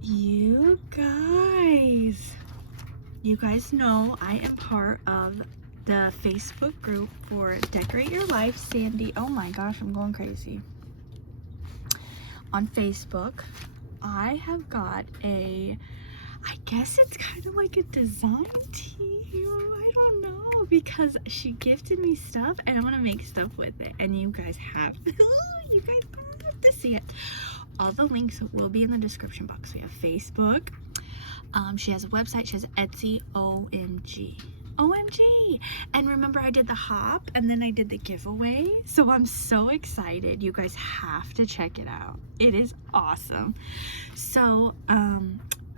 You guys know I am part of the Facebook group for Decorate Your Life. Sandy, oh my gosh, I'm going crazy. On Facebook, I have got I guess it's kind of like a design team. I don't know, because she gifted me stuff and I want to make stuff with it. And you guys have to see it. All the links will be in the description box. We have Facebook. She has a website. She has Etsy. OMG. And remember, I did the hop and then I did the giveaway. So I'm so excited. You guys have to check it out. It is awesome. So,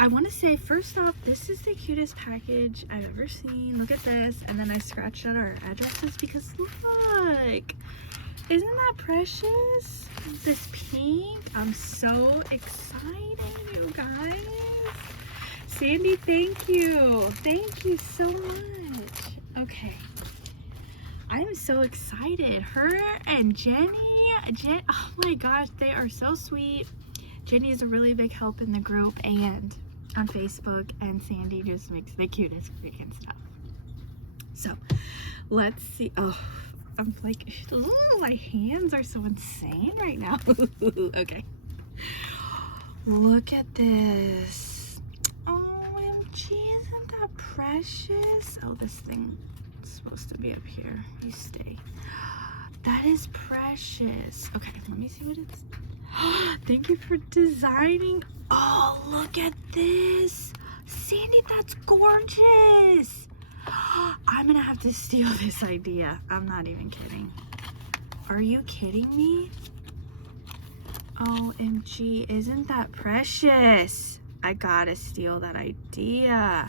I want to say, first off, this is the cutest package I've ever seen. Look at this. And then I scratched out our addresses because look. Isn't that precious? This pink. I'm so excited, you guys. Sandy, thank you. Thank you so much. Okay. I am so excited. Her and Jenny. Oh my gosh, they are so sweet. Jenny is a really big help in the group and on Facebook, and Sandy just makes the cutest freaking stuff. So, let's see. Oh, I'm like, my hands are so insane right now. Okay. Look at this. OMG, isn't that precious? Oh, this thing is supposed to be up here. You stay. That is precious. Okay, let me see what it's. Thank you for designing. Oh, look at this. Sandy, that's gorgeous. I'm gonna have to steal this idea. I'm not even kidding. Are you kidding me? OMG, isn't that precious? I gotta steal that idea.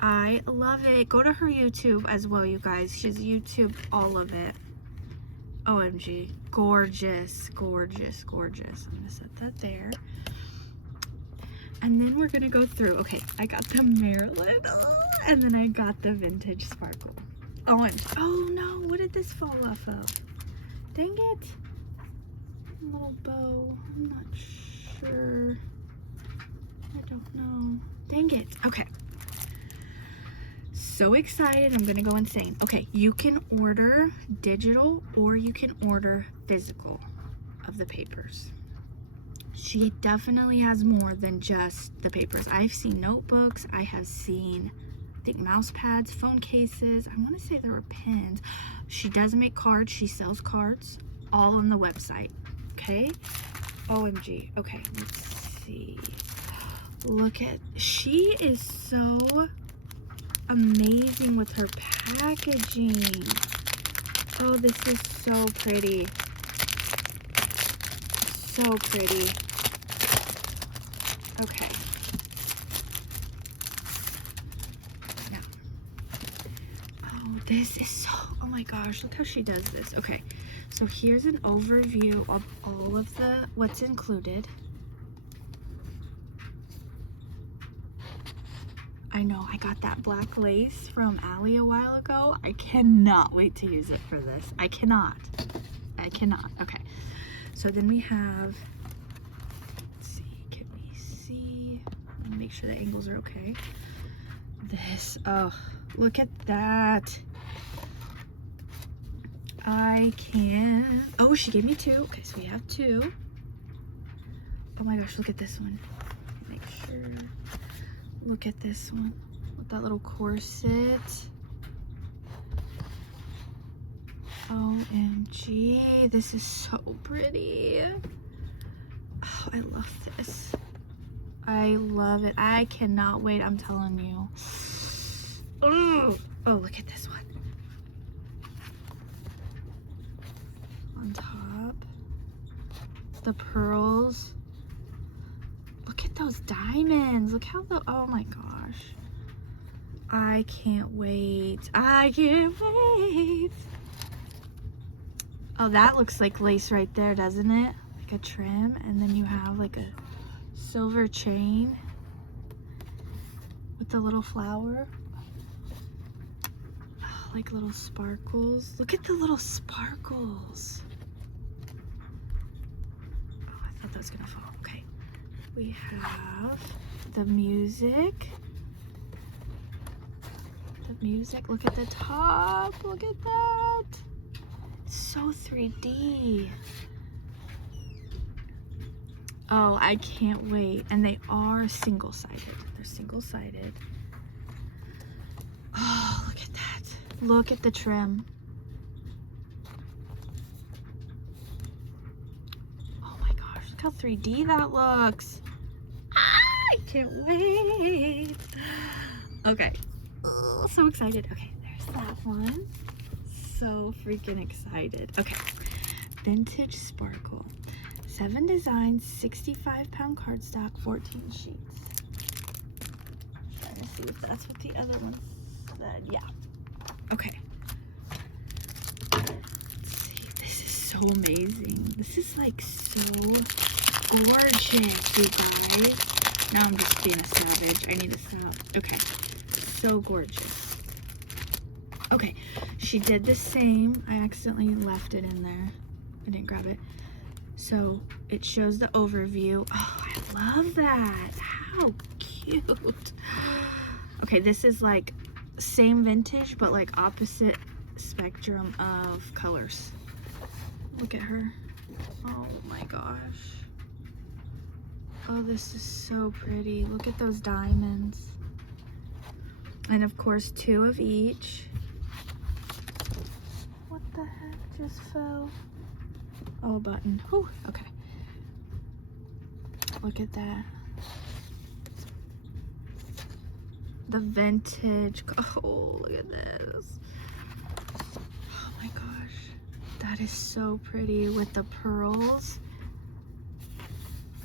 I love it. Go to her YouTube as well, you guys. She's YouTube all of it. OMG, gorgeous, gorgeous, gorgeous. I'm gonna set that there. And then we're gonna go through. Okay, I got the Maryland, and then I got the vintage sparkle. Oh no, what did this fall off of? Dang it. A little bow, I'm not sure. I don't know. Dang it, okay. So excited, I'm gonna go insane. Okay, you can order digital or you can order physical of the papers. She definitely has more than just the papers. I've seen notebooks, I have seen, I think, mouse pads, phone cases. I want to say there were pins. She does make cards, she sells cards, all on the website, okay? OMG, okay, let's see. Look at, she is so amazing with her packaging. Oh, this is so pretty. So pretty. Okay. Now. Oh, this is so, oh my gosh, look how she does this. Okay, so here's an overview of all of what's included. I know, I got that black lace from Allie a while ago. I cannot wait to use it for this. I cannot. Okay. So then we have, let's see, can we see? Let me make sure the angles are okay. This, oh, look at that. I can't, oh, she gave me two. Okay, so we have two. Oh my gosh, look at this one. Make sure. Look at this one with that little corset. OMG, this is so pretty. Oh, I love this. I love it. I cannot wait, I'm telling you. Oh, look at this one. On top, the pearls. Look at those diamonds. Look how oh my gosh. I can't wait. I can't wait. Oh, that looks like lace right there, doesn't it? Like a trim, and then you have like a silver chain with the little flower. Oh, like little sparkles. Look at the little sparkles. Oh, I thought that was gonna fall. Okay. we have the music. The music, look at the top, look at that. It's so 3D. Oh, I can't wait. And they are single-sided. They're single-sided. Oh, look at that. Look at the trim. Oh my gosh, look how 3D that looks. I can't wait. Okay. Oh, so excited. Okay, there's that one. So freaking excited. Okay. Vintage Sparkle. 7 designs, 65-pound cardstock, 14 sheets. Trying to see if that's what the other one said. Yeah. Okay. Let's see. This is so amazing. This is like so gorgeous, you guys. Now I'm just being a savage. I need to stop. Okay. So gorgeous. Okay. She did the same. I accidentally left it in there. I didn't grab it. So it shows the overview. Oh, I love that. How cute. Okay, this is like same vintage, but like opposite spectrum of colors. Look at her. Oh my gosh. Oh, this is so pretty. Look at those diamonds. And of course, 2 of each. What the heck just fell? Oh, a button. Whew, okay. Look at that. The vintage. Oh, look at this. Oh my gosh. That is so pretty with the pearls.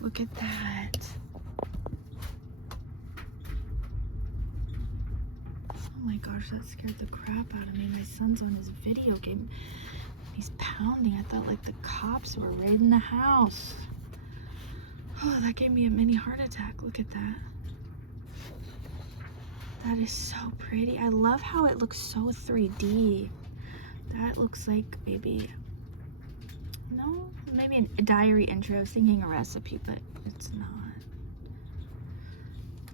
Look at that. Oh my gosh, that scared the crap out of me. My son's on his video game. He's pounding. I thought like the cops were raiding the house. Oh, that gave me a mini heart attack. Look at that. That is so pretty. I love how it looks so 3D. That looks like maybe, no, maybe a diary entry. I was thinking a recipe, but it's not.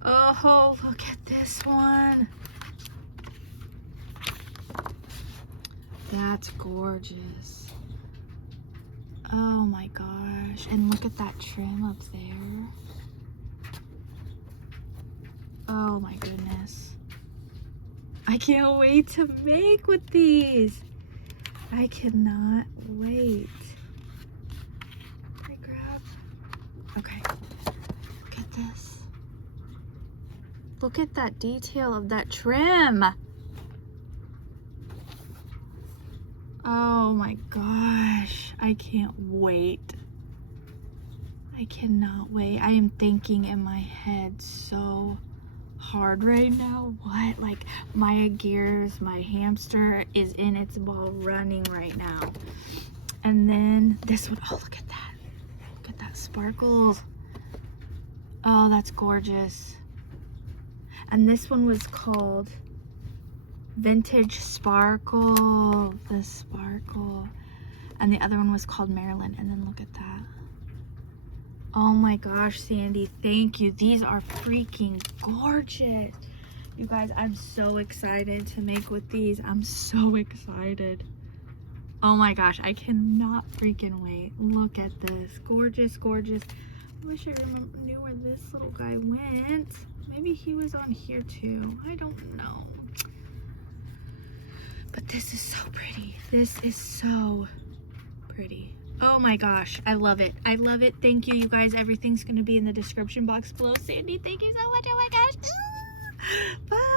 Oh, look at this one. That's gorgeous. Oh my gosh. And look at that trim up there. Oh my goodness. I can't wait to make with these. I cannot wait. Can I grab? Okay. Look at this. Look at that detail of that trim. Oh my gosh, I can't wait. I cannot wait. I am thinking in my head so hard right now. What? Like my gears, my hamster is in its ball running right now. And then this one, oh look at that. Look at that sparkles. Oh, that's gorgeous. And this one was called Vintage Sparkle, the sparkle, and the other one was called Maryland. And then look at that. Oh my gosh, Sandy, thank you. These are freaking gorgeous. You guys, I'm so excited to make with these. I'm so excited. Oh my gosh, I cannot freaking wait. Look at this. Gorgeous, gorgeous. I wish I knew where this little guy went. Maybe he was on here too. I don't know. But this is so pretty. This is so pretty. Oh my gosh, I love it. I love it. Thank you, you guys. Everything's going to be in the description box below. Sandy, thank you so much. Oh my gosh. Bye.